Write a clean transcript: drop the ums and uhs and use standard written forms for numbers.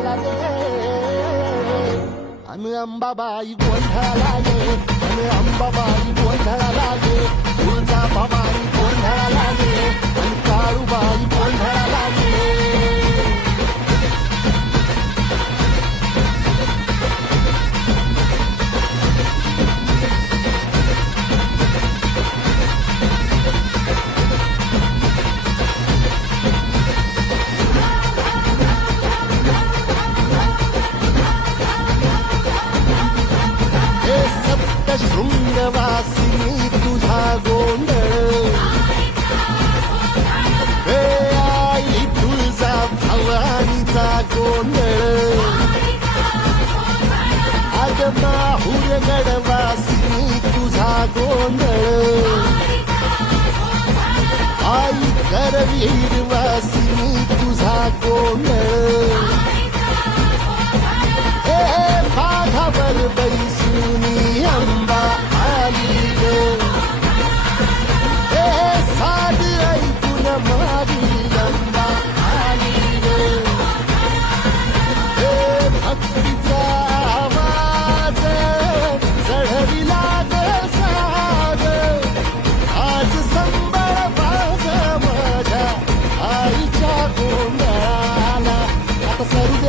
गोंधळाला गे अन अंबाबाई गोंधळाला गे अन अंबाबाई गोंधळाला गे तुळजा भवानी गोंधळाला गे अन काळूबाई गोंधळाला गे शृंगवासिनी तुझा गोंधळ हे आई तुळजा भवानीचा गोंधळ अग माहुर गडवासिनी तुझा गोंधळ आई करवीर वासिनी तुझा गोंधळ